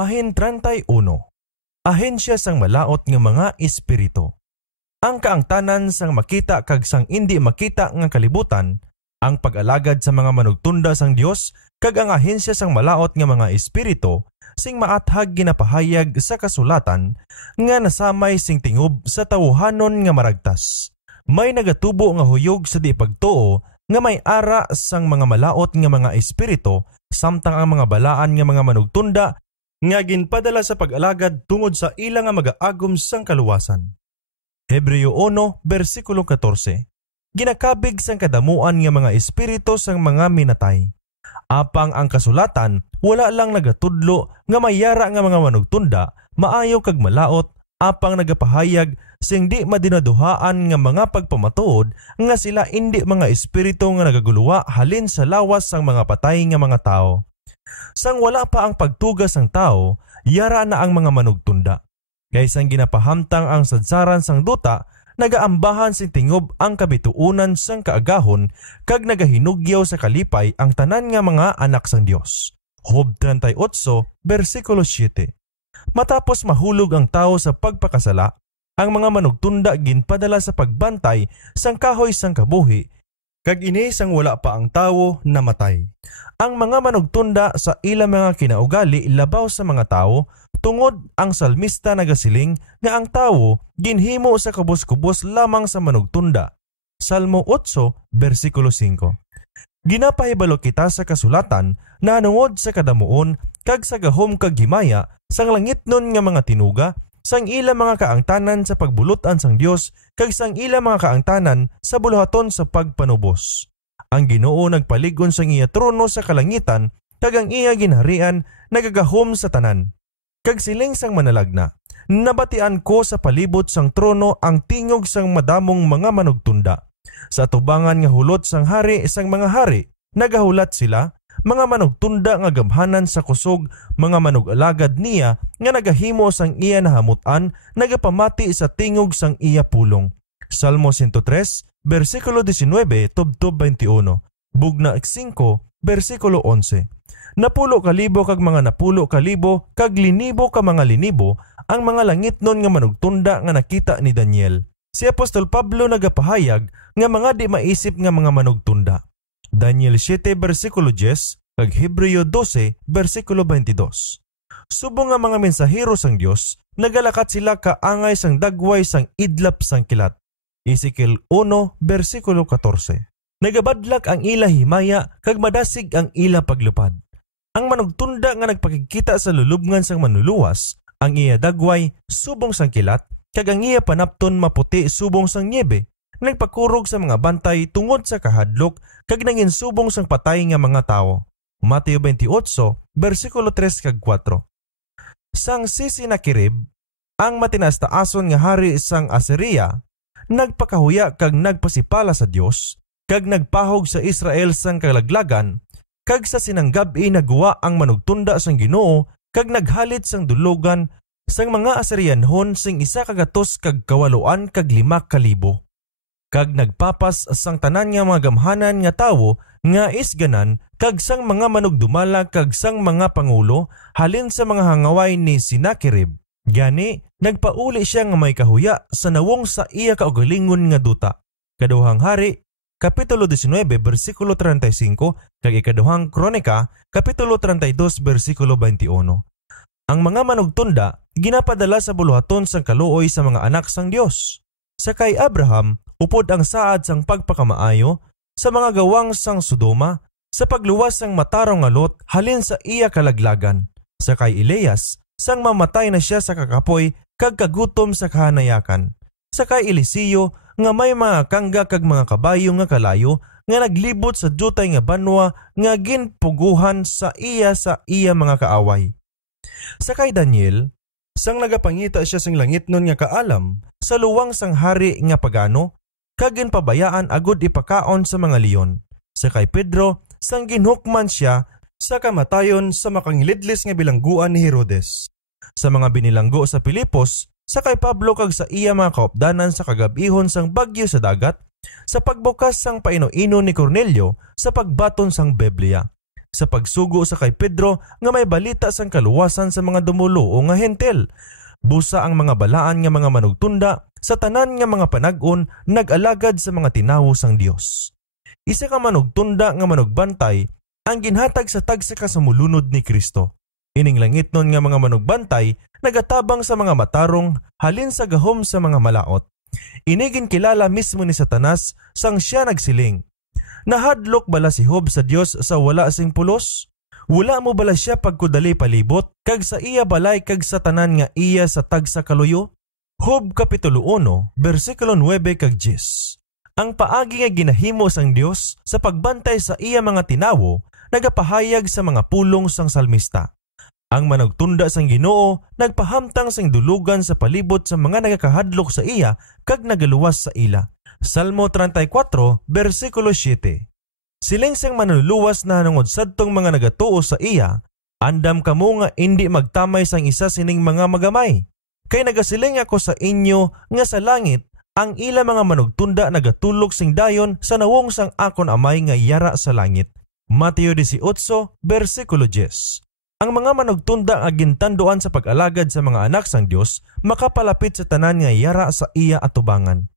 Bahin 31. Ahensya sang malaot nga mga espiritu. Ang kaangtanan sang makita kag sang indi makita nga kalibutan, ang pag-alagad sa mga manugtunda sang Dios kag ang ahensya sang malaot nga mga espiritu sing maathag ginapahayag sa kasulatan nga nasamay sing tingob sa tawuhanon nga maragtas. May nagatubo nga huyog sa di pagtuo nga may ara sang mga malaot nga mga espiritu samtang ang mga balaan nga mga manugtunda nga ginpadala sa pag-alagad tungod sa ilang nga mag-aagom sang kaluwasan. Hebreo 1, versikulo 14. Ginakabig sang kadamuan nga mga espiritu sang mga minatay. Apang ang kasulatan, wala lang nagatudlo nga mayara nga mga manugtunda, maayo kag malaot, apang nagapahayag sing di madinaduhaan nga mga pagpamatuod nga sila indi mga espiritu nga nagaguluwa halin sa lawas sang mga patay nga mga tao. Sang wala pa ang pagtugas sang tao, yara na ang mga manugtunda. Kaysang ginapahamtang ang sadsaran sang duta, nagaambahan sing tingob ang kabituunan sang kaagahon kag nagahinugyaw sa kalipay ang tanan nga mga anak sang Dios. Job 38, versikulo 7. Matapos mahulog ang tao sa pagpakasala, ang mga manugtunda ginpadala sa pagbantay sang kahoy sang kabuhi, kag ini sang wala pa ang tawo namatay. Ang mga manugtunda sa ilang mga kinaugali labaw sa mga tao, tungod ang salmista nagasiling nga ang tawo ginhimo sa kubos-kubos lamang sa manugtunda. Salmo 8, versikulo 5. Ginapahibalo kita sa kasulatan na nungod sa kadamuon kag sa gahom kag himaya sang langit nun nga mga tinuga, sang ilang mga kaangtanan sa pagbulutan sang Dios kag sang ilang mga kaangtanan sa buluhaton sa pagpanubos. Ang Ginoo nagpaligon sang iya trono sa kalangitan kag ang iya ginharian nagagahom sa tanan. Kag siling sang manalagna, nabatian ko sa palibot sang trono ang tingog sang madamong mga manugtunda. Sa atubangan nga hulot sang hari sang mga hari, nagahulat sila, mga manugtunda nga gamhanan sa kusog, mga manug-alagad niya nga nagahimo sang iya nahamutan, nagapamati sa tingog sang iya pulong. Salmo 103, versikulo 19, tubtob 21, bugna 5, versikulo 11. Napulo kalibo kag mga napulo kalibo kag linibo ka mga linibo ang mga langit nun nga manugtunda nga nakita ni Daniel. Si Apostol Pablo nagapahayag nga mga di maisip nga mga manugtunda. Daniel 7, versikulo 10, kag Hebreo 12, versikulo 22. Subong nga mga mensahero sang Dios, nagalakat sila kaangay sang dagway sang idlap sang kilat. Ezekiel 1, versikulo 14. Nagabadlak ang ila himaya kag madasig ang ila paglupad. Ang manugtunda nga nagpakikita sa lulubngan sang manluluwas, ang iya dagway subong sang kilat, kag ang iya panapton maputi subong sang niebe, nagpakurog sa mga bantay tungod sa kahadlok kag nangin subong sang patay nga mga tao. Mateo 28, versikulo 3 kag 4. Sang Sisinakirib, ang matinaas-taason nga hari sang Assyria, nagpakahuya kag nagpasipala sa Dios, kag nagpahog sa Israel sang kalaglagan, kag sa sinanggabi nagawa ang manugtunda sang Ginoo, kag naghalit sang dulugan sang mga Assyrianhon sing 100 kag 8 kag 5,000. Kag nagpapas sang tanan nga mga gamhanan nga tawo nga isganan kag sang mga manugdumala kag sang mga pangulo halin sa mga hangaway ni Sinakirib. Gani, nagpauli siya nga may kahuya sa nawong sa iya kaugalingon nga duta. Kaduhang hari, Kapitulo 19, versikulo 35, kag ikaduhang Kronika, Kapitulo 32, versikulo 21. Ang mga manugtunda, ginapadala sa buluhaton sang kaluoy sa mga anak sang Dios. Sa kay Abraham, upod ang saad sang pagpakamaayo, sa mga gawang sang Sodoma, sa pagluwas sang matarong nga Lot halin sa iya kalaglagan. Sa kay Elias, sang mamatay na siya sa kakapoy kag kagutom sa kahanayakan. Sa kay Eliseo, nga may mga kangga kag mga kabayo nga kalayo nga naglibot sa jutay nga banwa nga ginpuguhan sa iya mga kaaway. Sa kay Daniel, sang nagapangita siya sang langit nun nga kaalam sa luwang sang hari nga pagano kag ginpabayaan agud ipakaon sa mga leon. Sa kay Pedro, sang ginhukman siya sa kamatayon sa makangilidlis nga bilangguan ni Herodes. Sa mga binilanggo sa Pilipos, sa kay Pablo kag sa iya mga kaupdanan sa kagabihon sang bagyo sa dagat, sa pagbukas sang paino-ino ni Cornelio sa pagbaton sang Biblia. sa pagsugo sa kay Pedro nga may balita sang kaluwasan sa mga dumulo o nga hentel. Busa ang mga balaan nga mga manugtunda sa tanan nga mga panag-on nag-alagad sa mga tinawo sang Dios. Isa ka manugtunda nga manugbantay ang ginhatag sa tagsa ka sa mulunod ni Kristo. Ining langit nun nga mga manugbantay nagatabang sa mga matarong halin sa gahom sa mga malaot. Inigin kilala mismo ni Satanas sang siya nagsiling. Nahadlok bala si Job sa Dios sa wala sing pulos? Wala mo bala siya pagkudali palibot kag sa iya balay kag sa tanan nga iya sa tagsa kaluyo? Job Kapitulo 1, versikulo 9 kag 10. Ang paagi nga ginahimo sang Dios sa pagbantay sa iya mga tinawo nagapahayag sa mga pulong sang salmista. Ang managtunda sang Ginoo nagpahamtang sang dulugan sa palibot sa mga nagakahadlok sa iya kag nagaluwas sa ila. Salmo 34, versikulo 7. Siling sang manluluwas na hanungod sadtong mga nagatuo sa iya, andam kamo nga indi magtamay sang isa sining mga magamay. Kay nagasiling ako sa inyo nga sa langit, ang ila mga manugtunda nagatulog sing dayon sa nawong sang akon amay nga yara sa langit. Mateo 18, versikulo 10. Ang mga manugtunda nga gintanduan sa pag-alagad sa mga anak sang Dios makapalapit sa tanan nga yara sa iya atubangan.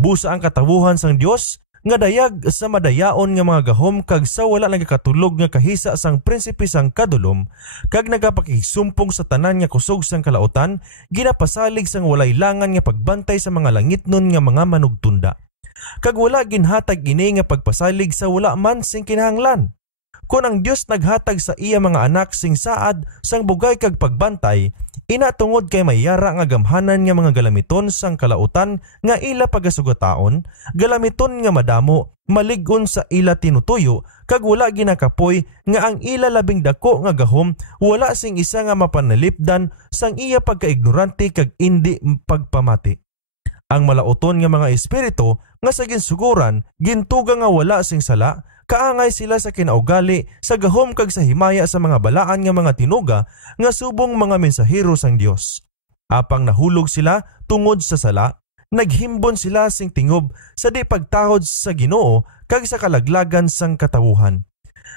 Busa ang katawuhan sang Dios nga dayag sa madayaon nga mga gahom kag sa wala nagakatulog nga kahisa sang prinsipe sang kadulom kag nagapakisumpong sa tanan nga kusog sang kalautan, ginapasalig sang walay langan nga pagbantay sa mga langit nun nga mga manugtunda. Kag wala ginhatag ini nga pagpasalig sa wala man sing kinahanglan. Kung ang Dios naghatag sa iya mga anak sing saad sang bugay kag pagbantay, inatungod kay mayara nga gamhanan nga mga galamiton sang kalautan nga ila pagasugataon, galamiton nga madamo, maligon sa ila tinutuyo, kag wala ginakapoy nga ang ila labing dako nga gahom, wala sing isa nga mapanalipdan sang iya pagkaignorante kag indi pagpamati. Ang malauton nga mga espiritu nga sa ginsuguran, gintuga nga wala sing sala, kaangay sila sa kinaugali sa gahom kag sa himaya sa mga balaan nga mga tinuga nga subong mga mensahero sang Dios. Apang nahulog sila tungod sa sala, naghimbon sila sing tingob sa di pagtahod sa Ginoo kag sa kalaglagan sang katawuhan.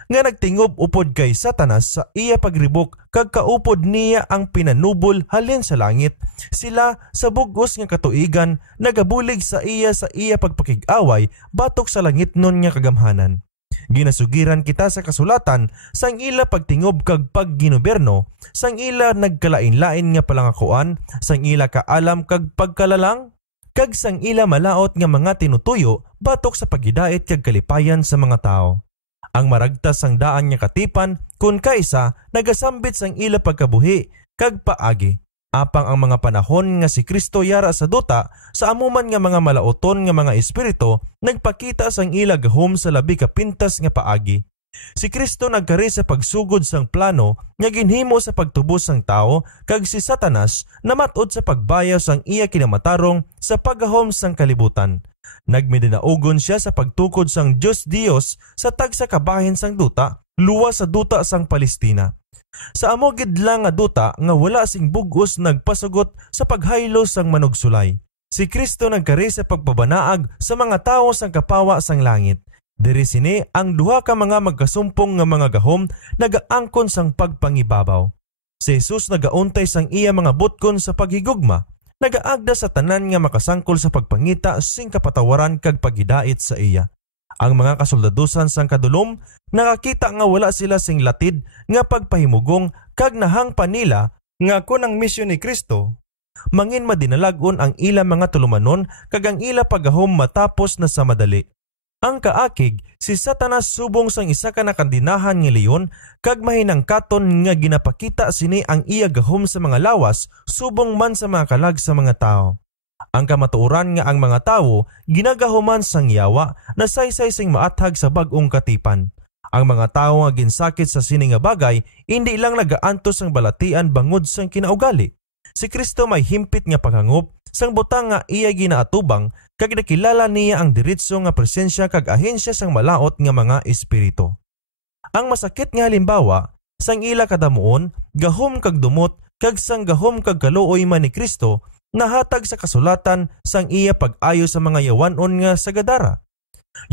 Nga nagtingob upod kay Satanas sa iya pagribok kag kaupod niya ang pinanubol halin sa langit, sila sa bugos nga katuigan nagabulig sa iya pagpakig-away batok sa langit nun nga kagamhanan. Ginasugiran kita sa kasulatan sang ila pagtingob kag pagginuberno, sang ila nagkalain-lain nga palangakuan, sang ila kaalam kag pagkalalang, kag sang ila malaot nga mga tinutuyo batok sa paghidait kag kalipayan sa mga tao. Ang maragtas sang daan nga katipan kun kaisa nagasambit sang ila pagkabuhi kag paagi. Apang ang mga panahon nga si Kristo yara sa duta sa amuman nga mga malaoton nga mga espiritu nagpakita sang ila gahom sa labi ka pintas nga paagi. Si Kristo nagkari sa pagsugod sang plano nga ginhimo sa pagtubos sang tao kag si Satanas namatod sa pagbayaw sang iya kinamatarong sa paggahom sang kalibutan. Nagmidinaugon siya sa pagtukod sang Diyos sa tagsa kabahin sang duta, luwas sa duta sang Palestina. Sa amo gid lang nga duta nga wala sing bugos nagpasugot sa paghaylo sang manugsulay. Si Kristo nagkari sa pagpabanaag sa mga tawo sang kapawa sang langit. Diri sini ang duha ka mga magkasumpong nga mga gahom nagaangkon sang pagpangibabaw. Si Jesus nagauntay sang iya mga butkon sa paghigugma, nagaagda sa tanan nga makasangkol sa pagpangita sing kapatawaran kag paghidait sa iya. Ang mga kasoldadusan sang kadulom nakakita nga wala sila sing latid nga pagpahimugong kag nahangpa nila nga kun ang misyon ni Kristo mangin madinalagon ang ila mga tulumanon kag ang ila paggahom matapos na sa madali. Ang kaakig si Satanas subong sang isa ka nakandinahan nga leon kag mahinangkaton nga ginapakita sini ang iya gahom sa mga lawas subong man sa mga kalag sa mga tao. Ang kamatuoran nga ang mga tawo ginagahuman sang yawa na saysay sing maathag sa bag-ong katipan. Ang mga tawo nga ginsakit sa sini nga bagay hindi lang nagaantos sang balatian bangod sang kinaugali. Si Kristo may himpit nga paghangop sang butang nga iya ginaatubang kag nakilala niya ang diretso nga presensya kag ahensya sang malaot nga mga espiritu. Ang masakit nga halimbawa sang ila kadamuon gahom kag dumot kag sang gahom kag kaluoy man ni Kristo nahatag sa kasulatan sang iya pag-ayo sa mga yawanon nga sa Gadara.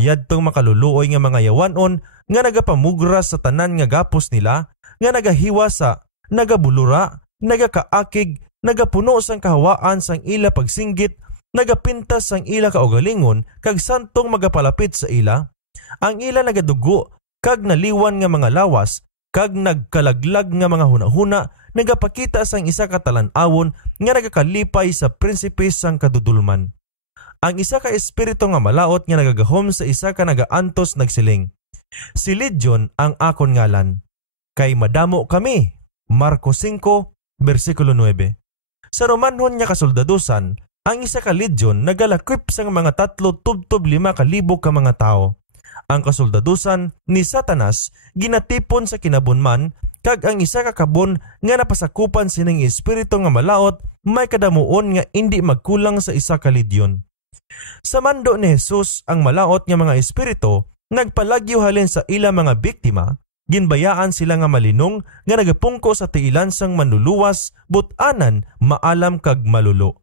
Yadtong makaluluoy nga mga yawanon nga nagapamugra sa tanan nga gapos nila, nga nagahiwa sa nagabulura, nagakaakig, nagapuno sang kahawaan sang ila pagsinggit, nagapintas sang ila kaugalingon, kag santong magapalapit sa ila. Ang ila nagadugo, kag naliwan nga mga lawas, kag nagkalaglag nga mga hunahuna, nagapakita sang isa ka talan-awon nga nagakalipay sa prinsipe sang kadudulman. Ang isa ka espiritu nga malaot nga nagagahom sa isa ka nagaantos nagsiling, "Si Legion ang akon ngalan, kay madamo kami." Marcos 5, versikulo 9. Sa Romanhon nga kasoldadusan, ang isa ka legion nagalakip sang mga 3 tubtob 5,000 ka mga tao. Ang kasoldadusan ni Satanas ginatipon sa kinabunman, kag ang isa ka kabon nga napasakupan sining espiritu nga malaot may kadamuon nga indi magkulang sa isa ka legion. Sa mando ni Jesus ang malaot nga mga espiritu nagpalagyo halin sa ila mga biktima, ginbayaan sila nga malinong nga nagapungko sa tiilan sang manluluwas, but-anan, maalam kag malulo.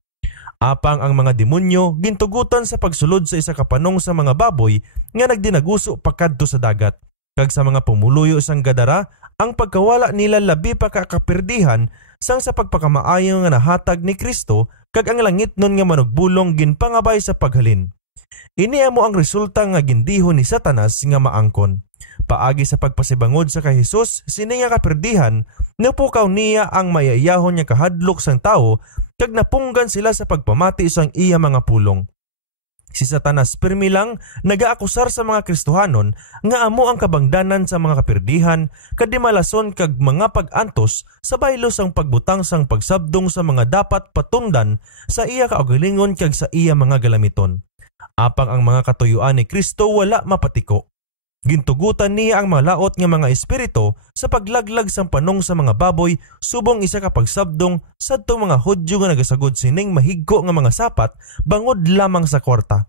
Apang ang mga demonyo gintugutan sa pagsulod sa isa ka panong sa mga baboy nga nagdinaguso pakadto sa dagat, kag sa mga pumuluyo sang Gadara ang pagkawala nila labi pa kakaperdihan sang sa pagpakamaayo nga nahatag ni Kristo, kag ang langit nun nga manugbulong ginpangabay sa paghalin. Ini amo ang resulta nga gindihon ni Satanas nga maangkon. Paagi sa pagpasibangod sa kay Jesus, sini nga kaperdihan, napukaw niya ang mayayahon niya kahadlok sang tao, kag napunggan sila sa pagpamati sang iya mga pulong. Si Satanas pirmi lang nagaakusar sa mga Kristohanon nga amo ang kabangdanan sa mga kaperdihan, kadimalason kag mga pag-antos sa baylo sang pagbutang sang pagsabdong sa mga dapat patundan sa iya kaugalingon kag sa iya mga galamiton. Apang ang mga katuyuan ni Kristo wala mapatiko. Gintugutan niya ang mga laot nga mga espiritu sa paglaglag sang panong sa mga baboy, subong isa ka pagsabdong sadto mga Hudyo nga nagasagod sining mahigko nga mga sapat bangod lamang sa kwarta.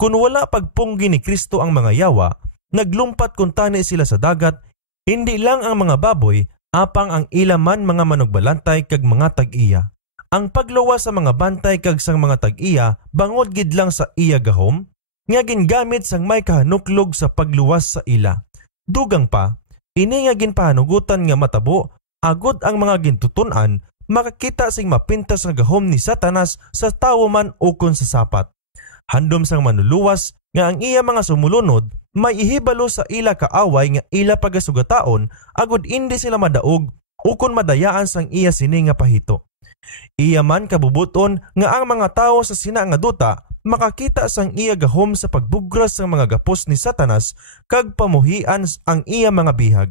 Kung wala pagpunggi ni Kristo ang mga yawa, naglumpat kuntani sila sa dagat, hindi lang ang mga baboy, apang ang ilaman mga manugbalantay kag mga tag-iya. Ang pagluwas sa mga bantay kag sang mga tag-iya bangod gid lang sa iya gahom, nga gingamit sang may kahanuklog sa pagluwas sa ila. Dugang pa, ini nga ginpahanugutan nga matabo, agod ang mga gintutunan, makakita sing mapintas nga gahom ni Satanas sa tawo man ukon sa sapat. Handom sang manluluwas nga ang iya mga sumulunod, may ihibalo sa ila kaaway nga ila pagasugataon, agod indi sila madaog, ukon madayaan sang iya sini nga pahito. Iya man kabubuton nga ang mga tao sa sina nga duta, makakita sang iya gahom sa pagbugras sang mga gapos ni Satanas kag pamuhian ang iya mga bihag.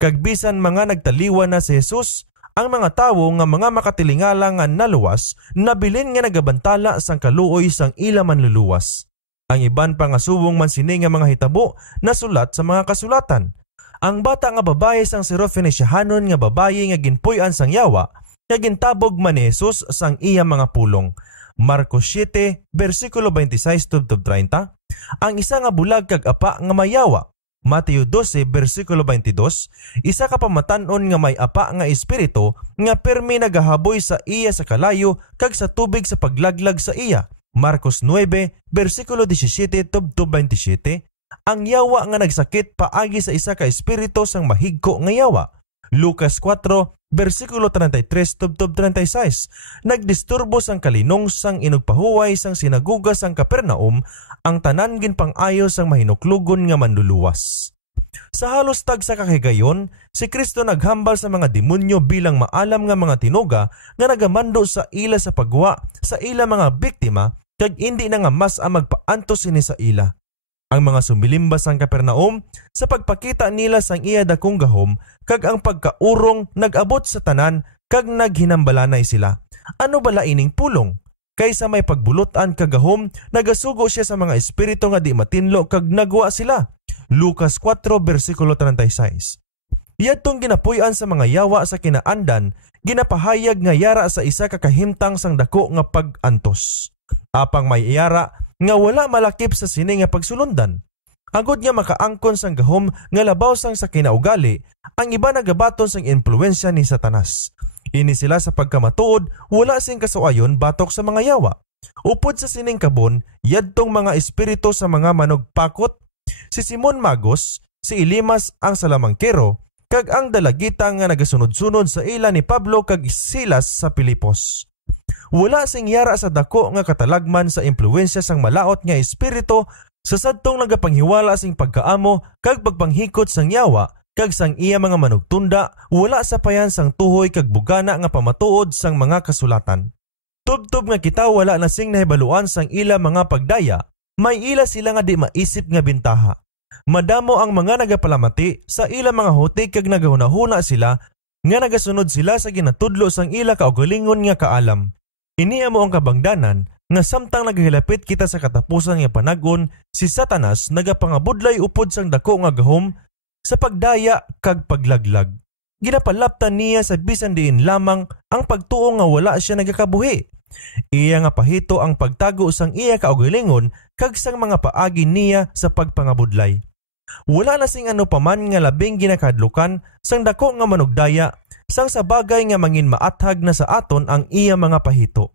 Kag bisan mga nagtaliwan na si Jesus, ang mga tawo nga mga makatilingala nga naluwas, nabilin nga nagabantala sang kaluoy sang ila manluluwas. Ang iban pa nga subong man sini nga mga hitabo nasulat sa mga kasulatan. Ang bata nga babae sang Sirofenisyahanon nga babae nga ginpuy-an sang yawa, nga gintabog man ni Jesus sang iya mga pulong. Marcos 7, versikulo 26-30. Ang isa nga bulag kag apa nga mayawa. Mateo 12, versikulo 22. Isa ka pamatanon nga may apa nga espiritu nga permi nagahaboy sa iya sa kalayo kag sa tubig sa paglaglag sa iya. Marcos 9, versikulo 17-27. Ang yawa nga nagsakit paagi sa isa ka espiritu sang mahigko nga yawa. Lucas 4, versikulo 33-36. Nagdisturbo sang kalinong sang inugpahuway sang sinaguga sang Kapernaum, ang tanan ginpang-ayo sang mahinuklugon nga manluluwas. Sa halos tag sa kahigayon, si Kristo naghambal sa mga demonyo bilang maalam nga mga tinuga nga nagamando sa ila sa pagwa sa ila mga biktima, kag indi na nga mas ang magpaantos sini sa ila. Ang mga sumilimbas sang Kapernaum, sa pagpakita nila sang iya dakong gahom, kag ang pagkaurong nag-abot sa tanan, kag naghinambalanay sila. Ano bala ining pulong? Kaysa may pagbulutan kagahom, nagasugo siya sa mga espiritu nga di matinlo kag nagwa sila. Lucas 4, versikulo 36. Yadtong ginapuy-an sa mga yawa sa kinaandan, ginapahayag nga yara sa isa kakahimtang sang dako nga pag-antos. Apang may yara nga wala malakip sa sini nga pagsulundan. Agod nga makaangkon sang gahom nga labaw sang sa kinaugali, ang iba nagabaton sang impluensya ni Satanas. Ini sila sa pagkamatuod, wala sing kasuayon batok sa mga yawa. Upod sa sining kabon, yadtong mga espiritu sa mga manugpakot. Si Simon Magos, si Elimas ang salamangkero, kag ang dalagita nga nagasunod-sunod sa ila ni Pablo kag Silas sa Pilipos. Wala sing yara sa dako nga katalagman sa impluwensya sang malaot nga espiritu sa sadtong nagapanghiwala sing pagkaamo kag pagpanghikot sang yawa kag sang iya mga manugtunda, wala sa payan sang tuhoy kag bugana nga pamatuod sang mga kasulatan. Tubtob nga kita wala na sing nahibaluan sang ila mga pagdaya, may ila sila nga di maisip nga bintaha. Madamo ang mga nagapalamati sa ila mga hutik kag nagahunahuna sila nga nagasunod sila sa ginatudlo sang ila kaugalingon nga kaalam. Iniamo ang kabangdanan nga samtang naghilapit kita sa katapusan nga panagon, si Satanas nagapangabudlay upod sang dako nga gahom sa pagdaya kag paglaglag. Ginapalaptan niya sa bisan diin lamang ang pagtuo nga wala siya nagakabuhi. Iya nga pahito ang pagtago sang iya kaugalingon kag sang mga paagi niya sa pagpangabudlay. Wala na sing ano paman nga labing ginakadlukan sang dako nga manugdaya sang sa bagay nga mangin maathag na sa aton ang iya mga pahito.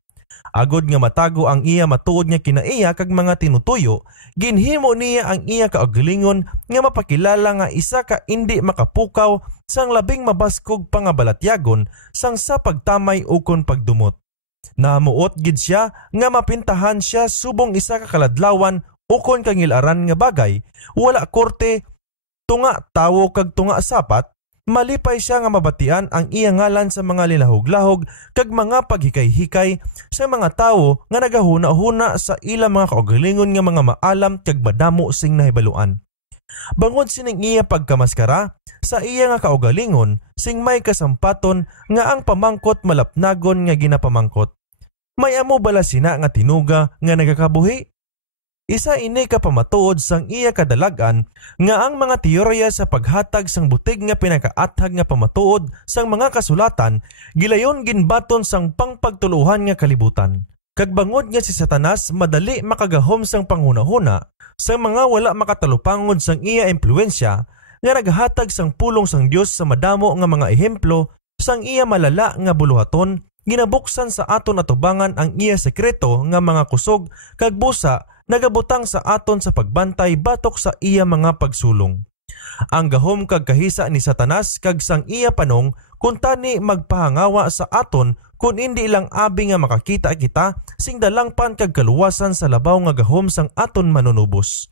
Agod nga matago ang iya matuod nga kinaiya kag mga tinutuyo, ginhimo niya ang iya kaugalingon nga mapakilala nga isa ka indi makapukaw sang labing mabaskog pangabalatyagon sang sa pagtamay ukon pagdumot. Namuot gid siya nga mapintahan siya subong isa ka kaladlawan ukon kangilaran nga bagay, wala korte, tunga tawo kag tunga sapat, malipay siya nga mabatian ang iya ngalan sa mga linahog-lahog kag mga paghikay-hikay sa mga tawo nga nagahuna-huna sa ila mga kaugalingon nga mga maalam kag madamo sing nahibaluan. Bangod sining iya pagkamaskara, sa iya nga kaugalingon sing may kasampaton nga ang pamangkot malapnagon nga ginapamangkot. May amo bala sina nga tinuga nga nagakabuhi? Isa ini kapamatuod sang iya kadalagan nga ang mga teorya sa paghatag sang butig nga pinakaathag nga pamatuod sang mga kasulatan gilayon ginbaton sang pangpagtuluhan nga kalibutan. Kag bangod nga si Satanas madali makagahom sang panghunahuna sang mga wala makatalupangod sang iya impluwensya nga naghatag sang pulong sang Dios sa madamo nga mga ehemplo sang iya malala nga buluhaton, ginabuksan sa aton atubangan ang iya sekreto nga mga kusog kag busa nagabutang sa aton sa pagbantay batok sa iya mga pagsulong. Ang gahom kag kahisa ni Satanas kag sang iya panong kun tani magpahangawa sa aton kun indi lang abi nga makakita kita sing dalangpan kag kaluwasan sa labaw nga gahom sang aton manunubos.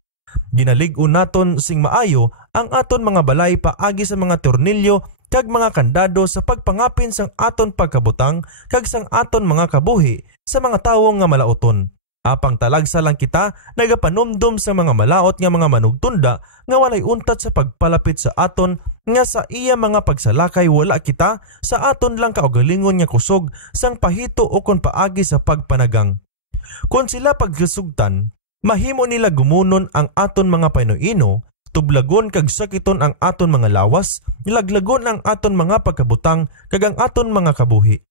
Ginalig-on naton sing maayo ang aton mga balay paagi sa mga tornilyo kag mga kandado sa pagpangapin sang aton pagkabutang kag sang aton mga kabuhi sa mga tawo nga malauton. Apang talagsa lang kita nagapanumdum sa mga malaot nga mga manugtunda nga walay untat sa pagpalapit sa aton nga sa iya mga pagsalakay wala kita sa aton lang kaugalingon nga kusog sang pahito o kon paagi sa pagpanagang. Kung sila pagkasugtan, mahimo nila gumunon ang aton mga Pinoyino, tublagon kag sakiton ang aton mga lawas, ilaglagon ang aton mga pagkabutang kag ang aton mga kabuhi.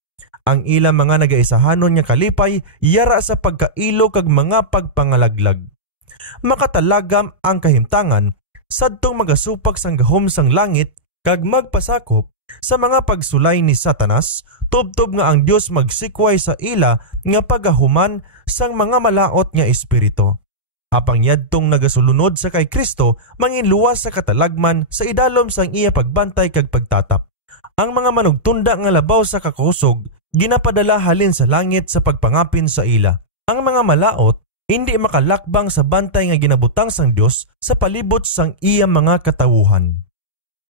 Ang ilang mga nagaisahanon nga kalipay yara sa pagkailo kag mga pagpangalaglag. Makatalagam ang kahimtangan sadtong magasupak sang gahom sang langit kag magpasakop sa mga pagsulay ni Satanas, tubtob nga ang Dios magsikway sa ila nga pagahuman sang mga malaot nga espiritu. Apang yadtong nagasulunod sa kay Kristo manginluwas sa katalagman sa idalom sang iya pagbantay kag pagtatap. Ang mga manugtunda nga labaw sa kakusog ginapadala halin sa langit sa pagpangapin sa ila. Ang mga malaot hindi makalakbang sa bantay nga ginabutang sang Dios sa palibot sang iya mga katawuhan.